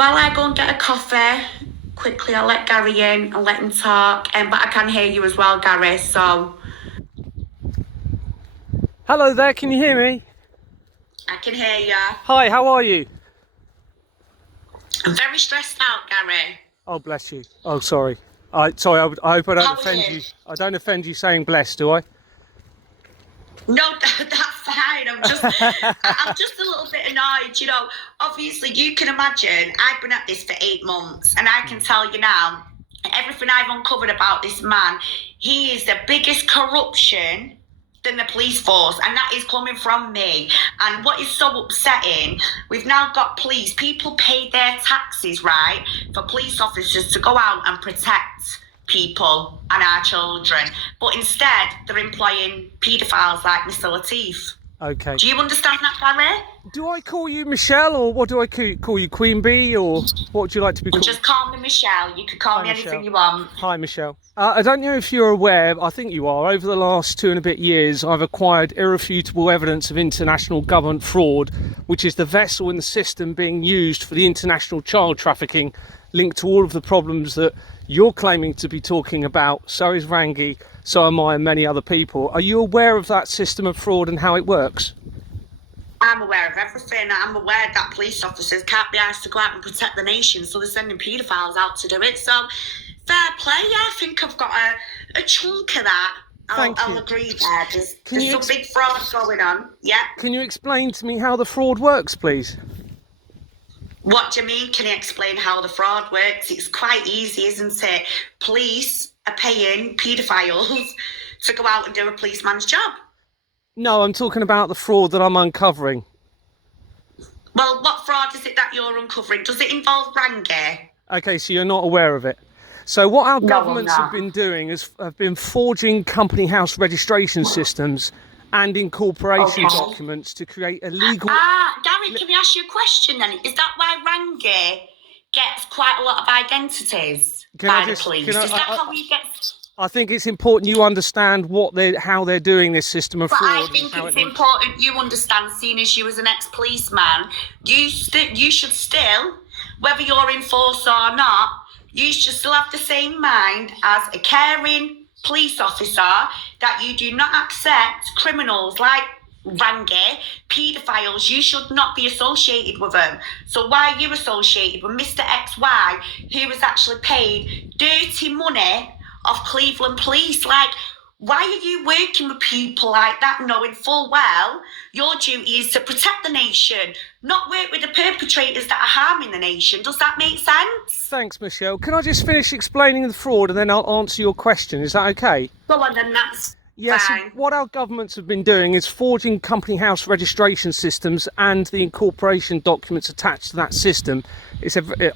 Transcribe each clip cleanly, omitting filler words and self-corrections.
While I go and get a coffee, quickly I'll let Gary in and let him talk. But I can hear you as well, Gary, so... Hello there, can you hear me? I can hear you. Hi, how are you? I'm very stressed out, Gary. Oh, bless you. Oh, sorry. I hope I don't How are offend you? you. I don't offend you saying blessed, do I? No, that's fine. I'm just a little bit annoyed. Obviously you can imagine I've been at this for 8 months, and I can tell you now, everything I've uncovered about this man, he is the biggest corruption than the police force, and that is coming from me. And what is so upsetting, we've now got people pay their taxes, right, for police officers to go out and protect people and our children, but instead they're employing paedophiles like Mr. Latif. Okay. Do you understand that, Gary? Do I call you Michelle, or what do I call you, Queen Bee, or what would you like to be called? Just call me Michelle. You can call me anything you want. Hi, Michelle. I don't know if you're aware, I think you are, over the last 2 and a bit years, I've acquired irrefutable evidence of international government fraud, which is the vessel in the system being used for the international child trafficking linked to all of the problems that you're claiming to be talking about. So is Rangy, so am I, and many other people. Are you aware of that system of fraud and how it works? I'm aware of everything. I'm aware that police officers can't be asked to go out and protect the nation, so they're sending paedophiles out to do it. So, fair play. Yeah, I think I've got a chunk of that. I'll agree there. There's some big fraud going on. Yeah. Can you explain to me how the fraud works, please? What do you mean? Can you explain how the fraud works? It's quite easy, isn't it? Police are paying paedophiles to go out and do a policeman's job. No, I'm talking about the fraud that I'm uncovering. Well, what fraud is it that you're uncovering? Does it involve Rangy? Okay, so you're not aware of it. So what our governments have been doing is have been forging company house registration systems and incorporation documents to create a legal... Gary, can we ask you a question then? Is that why Rangy gets quite a lot of identities by the police? Is that how he gets... I think it's important you understand how they're doing this system of fraud. But I think it's important you understand, seeing as you as an ex-policeman, you should still, whether you're in force or not, you should still have the same mind as a caring police officer, that you do not accept criminals like Rangy, paedophiles. You should not be associated with them. So why are you associated with Mr. XY, who was actually paid dirty money of Cleveland police? Like, why are you working with people like that, knowing full well your duty is to protect the nation, not work with the perpetrators that are harming the nation? Does that make sense? Thanks, Michelle. Can I just finish explaining the fraud and then I'll answer your question? Is that okay? Go on then, that's yes. fine. So what our governments have been doing is forging company house registration systems and the incorporation documents attached to that system.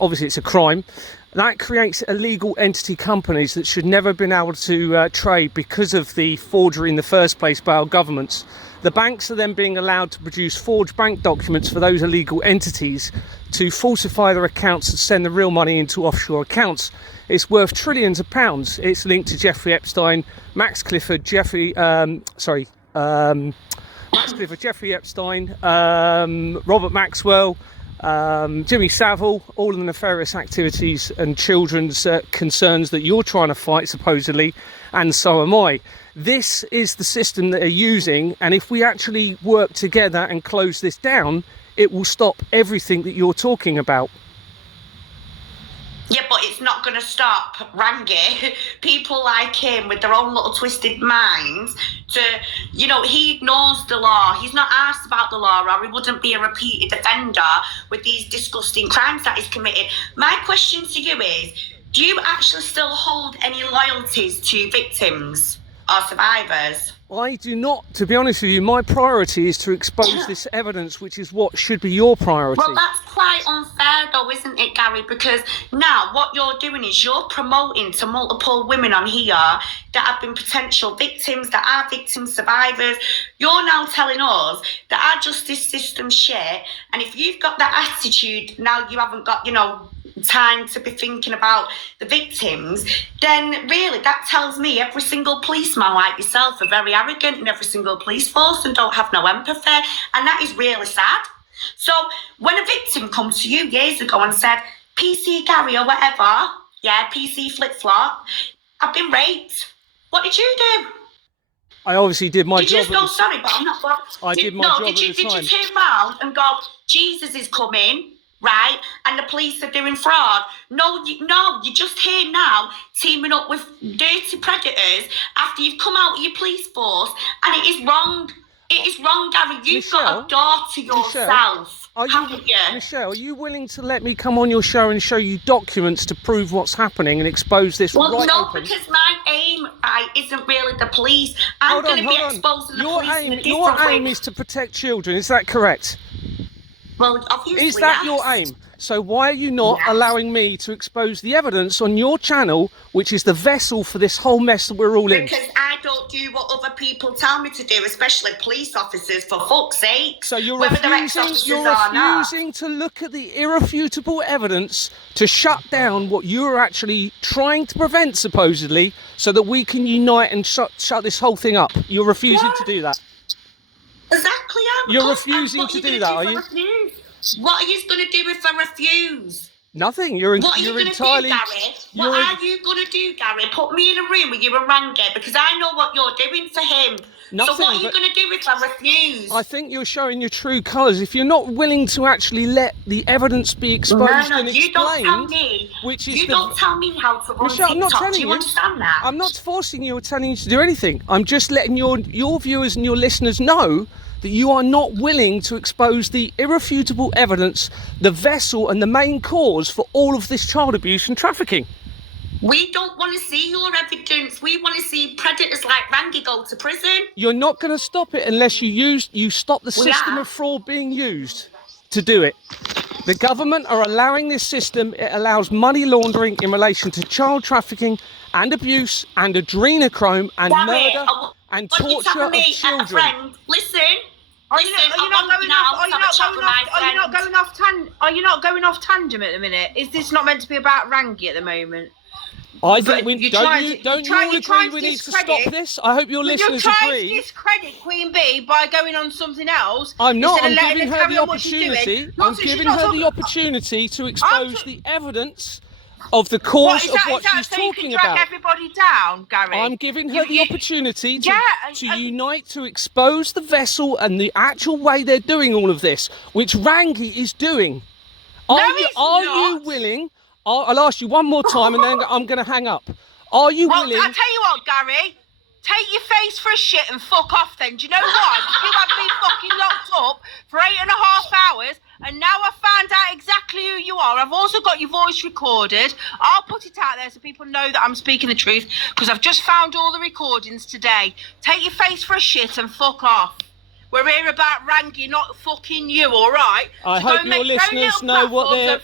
Obviously it's a crime. That creates illegal entity companies that should never have been able to trade because of the forgery in the first place by our governments. The banks are then being allowed to produce forged bank documents for those illegal entities to falsify their accounts and send the real money into offshore accounts. It's worth trillions of pounds. It's linked to Jeffrey Epstein, Max Clifford, Jeffrey Epstein, Robert Maxwell, Jimmy Savile, all of the nefarious activities and children's concerns that you're trying to fight, supposedly, and so am I. This is the system that they're using, and if we actually work together and close this down, it will stop everything that you're talking about. Yeah, but it's not going to stop Rangy. People like him with their own little twisted minds he ignores the law. He's not asked about the law, or he wouldn't be a repeated offender with these disgusting crimes that he's committed. My question to you is, do you actually still hold any loyalties to victims or survivors? I do not, to be honest with you. My priority is to expose this evidence, which is what should be your priority. Well, that's quite unfair though, isn't it, Gary? Because now what you're doing is you're promoting to multiple women on here that have been potential victims, that are victim survivors. You're now telling us that our justice system's shit, and if you've got that attitude, now you haven't got, time to be thinking about the victims, then really that tells me every single policeman like yourself are very arrogant, and every single police force and don't have no empathy, and that is really sad. So when a victim comes to you years ago and said, PC Gary or whatever, yeah, PC flip-flop, I've been raped. What did you do? I obviously did my Did you job. just go, sorry, but I'm not blocked? I did my job at the Did you time. turn round and go, Jesus is coming, right? And the police are doing fraud? No, you're just here now teaming up with dirty predators after you've come out of your police force, and it is wrong. It is wrong, Gary. You've got a door to yourself, haven't you? Michelle, are you willing to let me come on your show and show you documents to prove what's happening and expose this Well, right no, open? because my aim, right, isn't really the police. I'm going to be exposing the police in a different Your aim way. is to protect children, is that correct? Well, obviously, Is that yes. your aim? So why are you not allowing me to expose the evidence on your channel, which is the vessel for this whole mess that we're all in? Because I don't do what other people tell me to do, especially police officers, for fuck's sake. So you're whether they're refusing ex-officers or not. to look at the irrefutable evidence to shut down what you're actually trying to prevent, supposedly, so that we can unite and shut this whole thing up. You're refusing to do that. Exactly. You're refusing to do that, are you? What are you going to do if I refuse? Nothing. What are you going to do, Gary? What are you going to do, Gary? Put me in a room with you and Rangy, because I know what you're doing for him. Nothing, so what are you going to do if I refuse? I think you're showing your true colours. If you're not willing to actually let the evidence be exposed and explained, you don't tell me. Don't tell me how to run Michelle, TikTok. I'm not telling do you understand that? I'm not forcing you or telling you to do anything. I'm just letting your viewers and your listeners know that you are not willing to expose the irrefutable evidence, the vessel and the main cause for all of this child abuse and trafficking. We don't want to see your evidence. We want to see predators like Rangy go to prison. You're not going to stop it unless you stop the system of fraud being used to do it. The government are allowing this system. It allows money laundering in relation to child trafficking and abuse and adrenochrome and murder and torture of children. Listen. Are you not going off tandem at the minute? Is this not meant to be about Rangy at the moment? I think don't you all agree we need to stop this? I hope your listeners agree. You're trying to discredit Queen Bee by going on something else. I'm not. I'm giving her the opportunity. I'm giving her the opportunity to expose the evidence of the cause of what she's talking about. Drag everybody down, Gary. I'm giving her the opportunity to unite, to expose the vessel and the actual way they're doing all of this, which Rangy is doing. Are you willing? I'll ask you one more time and then I'm going to hang up. Are you willing? I'll tell you what, Gary. Take your face for a shit and fuck off then. Do you know why? You have been fucking locked up for 8.5 hours and now I've found out exactly who you are. I've also got your voice recorded. I'll put it out there so people know that I'm speaking the truth because I've just found all the recordings today. Take your face for a shit and fuck off. We're here about Rangy, not fucking you, all right? I hope your listeners know what they're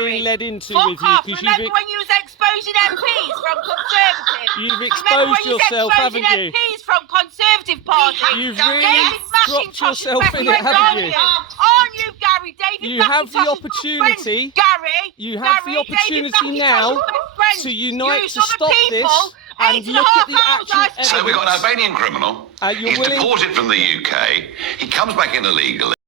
being led into with you. Remember when you was exposing MPs from Conservative? You've exposed yourself, haven't you? MPs from Conservative Party. You've really dropped yourself in it, haven't you? Aren't you, Gary? David you have the opportunity. Gary, you have the opportunity now to unite to stop this. And look at the actual evidence. So we've got an Albanian criminal. He's deported from the UK. He comes back in illegally.